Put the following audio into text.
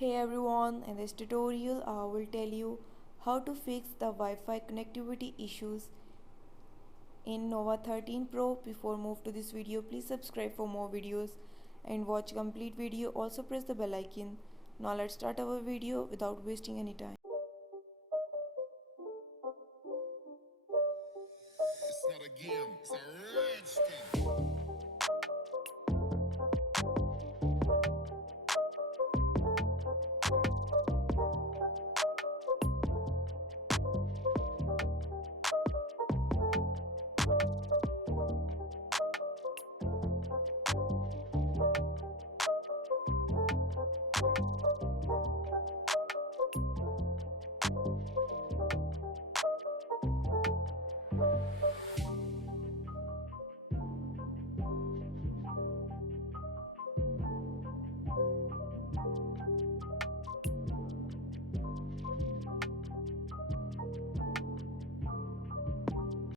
Hey everyone, in this tutorial I will tell you how to fix the Wi-Fi connectivity issues in Nova 13 Pro. Before move to this video, please subscribe for more videos and watch complete video. Also press the bell icon. Now let's start our video without wasting any time.